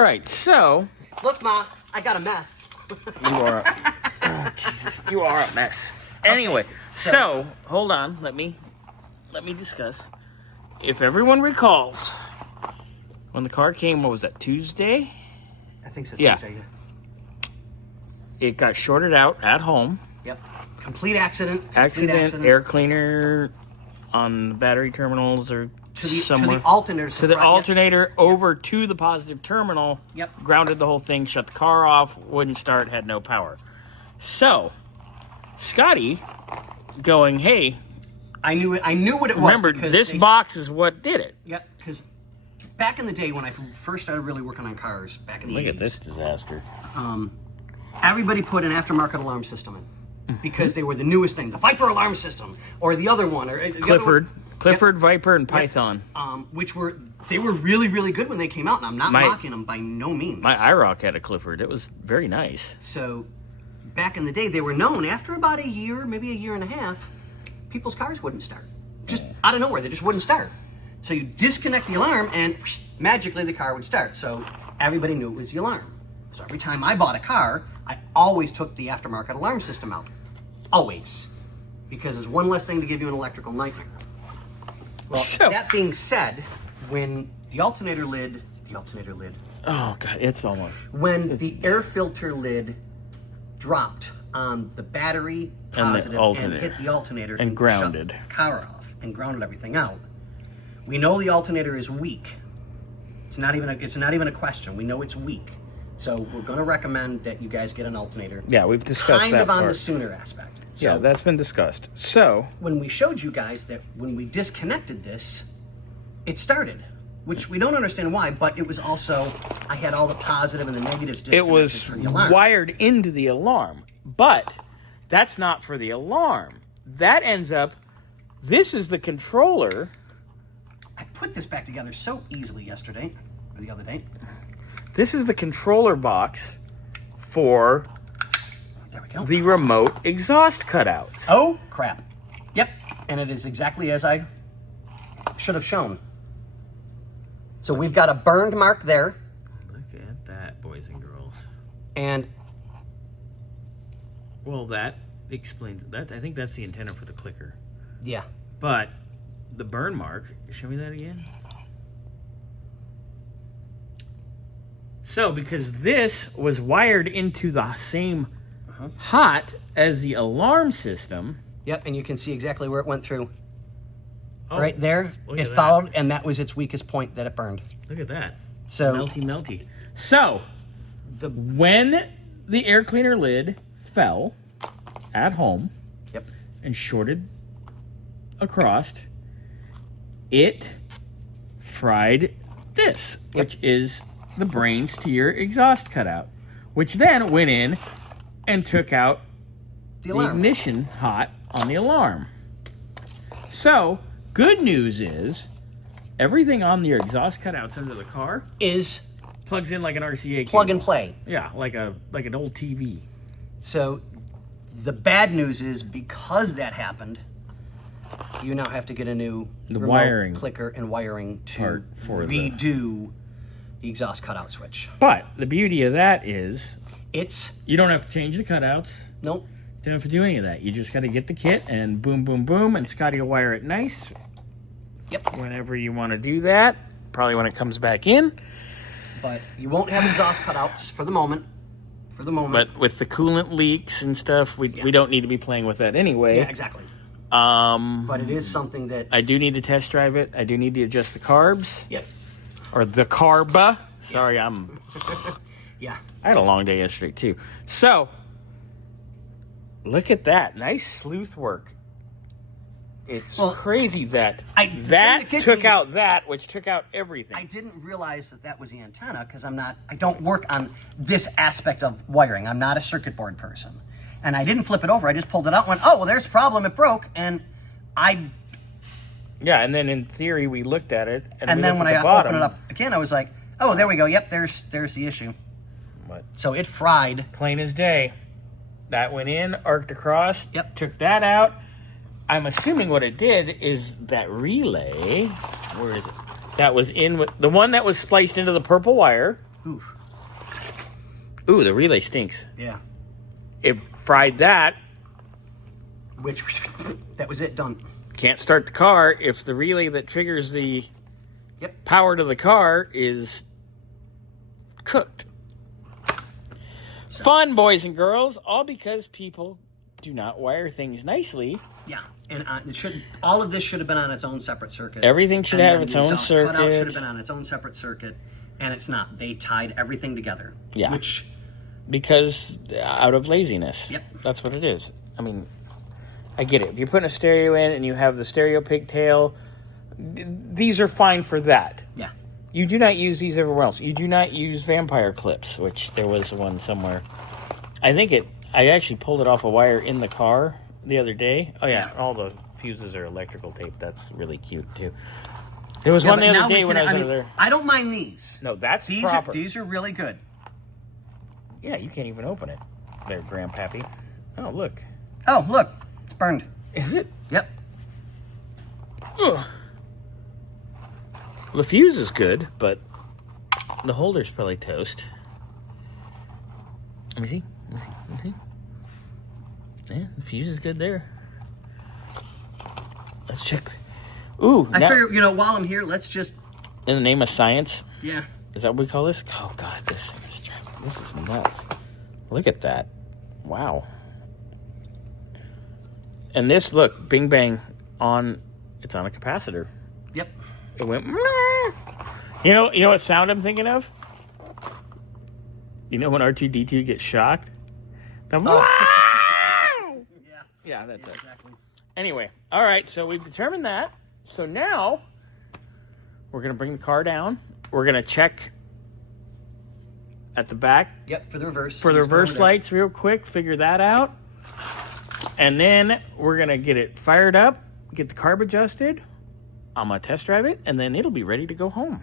right, so Look, Ma, I got a mess. you are a mess. Anyway, so hold on, let me discuss. If everyone recalls, when the car came, what was that, Tuesday? I think so. Yeah. Tuesday. It got shorted out at home. Yep. Complete accident. Air cleaner on the battery terminals or somewhere. To the alternators. To the alternator over to the positive terminal. Yep. Grounded the whole thing, shut the car off, wouldn't start, had no power. So, Scotty going, hey. I knew what it was. Remember, this box is what did it. Yep, because back in the day when I first started really working on cars, back in the 80s. Look at this disaster. Everybody put an aftermarket alarm system in because they were the newest thing. The Viper alarm system, or the other one. Or Clifford, Viper, and Python. Yep. They were really, really good when they came out, and I'm not mocking them by no means. My IROC had a Clifford. It was very nice. So, back in the day, they were known after about a year, maybe a year and a half, people's cars wouldn't start. Just out of nowhere, they just wouldn't start. So you disconnect the alarm, and magically the car would start. So everybody knew it was the alarm. So every time I bought a car, I always took the aftermarket alarm system out. Always. Because it's one less thing to give you an electrical nightmare. Well, that being said, when the alternator lid, oh God, it's almost. When the air filter lid dropped on the battery positive and hit the alternator and grounded shut the car off and grounded everything out, we know the alternator is weak. It's not even a question. We know it's weak. So we're going to recommend that you guys get an alternator. Yeah, we've discussed kind that of on part. the sooner aspect. So yeah, that's been discussed. So when we showed you guys that when we disconnected this, it started, which we don't understand why, but it was also, I had all the positive and the negatives disconnected. It was for the alarm. wired into the alarm, but that's not for the alarm. That ends up, this is the controller. I put this back together so easily yesterday, or the other day. This is the controller box for there we go. The remote exhaust cutouts. Oh, crap. Yep, and it is exactly as I should have shown. So we've got a burned mark there. Look at that, boys and girls. And well, that explains that. I think that's the antenna for the clicker. yeah. But the burn mark, show me that again. So, because this was wired into the same hot as the alarm system. Yep, and you can see exactly where it went through. Oh, right there, it followed, and that was its weakest point that it burned. Look at that. So melty. So, when the air cleaner lid fell at home, yep, and shorted across, it fried this, which is the brains to your exhaust cutout, which then went in and took out the ignition hot on the alarm. So, good news is, everything on your exhaust cutouts under the car is plugs in like an RCA cable. Plug and play. Yeah, like an old TV. So, the bad news is, because that happened, you now have to get a new wiring clicker and wiring to redo the exhaust cutout switch. But the beauty of that is, you don't have to change the cutouts. Nope. You don't have to do any of that. You just got to get the kit and boom, boom, boom, and Scotty will wire it nice. Yep. Whenever you want to do that, probably when it comes back in. But you won't have exhaust cutouts for the moment. But with the coolant leaks and stuff, we don't need to be playing with that anyway. Yeah, exactly. But it is something that I do need to test drive it. I do need to adjust the carbs. Yep. Or the carb. Sorry, yeah. I had a long day yesterday too. So, look at that. Nice sleuth work. It's crazy that took out that, which took out everything. I didn't realize that was the antenna because I don't work on this aspect of wiring. I'm not a circuit board person. And I didn't flip it over. I just pulled it out and went, oh, well, there's the problem. It broke. And yeah, and then in theory, we looked at it. And then when I opened it up again, I was like, oh, there we go. Yep, there's the issue. What? So it fried. Plain as day. That went in, arced across. Yep. Took that out. I'm assuming what it did is that relay. Where is it? That was in with the one that was spliced into the purple wire. Oof. Ooh, the relay stinks. Yeah. It fried that. Which, that was it, done. Can't start the car if the relay that triggers the power to the car is cooked. So. Fun, boys and girls, all because people do not wire things nicely. Yeah, and all of this should have been on its own separate circuit. Everything should have its own circuit. Cutout should have been on its own separate circuit, and it's not. They tied everything together. Yeah. Because out of laziness. Yep. That's what it is. I mean, I get it. If you're putting a stereo in and you have the stereo pigtail, these are fine for that. Yeah. You do not use these everywhere else. You do not use vampire clips, which there was one somewhere. I actually pulled it off a wire in the car the other day. Oh, yeah. All the fuses are electrical tape. That's really cute, too. There was one the other day when I was over there. I don't mind these. No, that's proper. These are really good. Yeah, you can't even open it. There, Grandpappy. Oh, look. Oh, look. It's burned. Is it? Yep. Ugh. The fuse is good, but the holder's probably toast. Let me see. Yeah, the fuse is good there. Let's check. Ooh. I figure, while I'm here, let's just... In the name of science? Yeah. Is that what we call this? Oh, God, this is nuts. Look at that. Wow. And this, look, bing bang it's on a capacitor. Yep. It went, you know what sound I'm thinking of? You know when R2-D2 gets shocked? Yeah, that's it. Exactly. Anyway, all right, so we've determined that. So now we're going to bring the car down. We're going to check at the back. Yep, for the reverse. For the reverse lights real quick, figure that out. And then we're going to get it fired up, get the carb adjusted. I'm going to test drive it, and then it'll be ready to go home.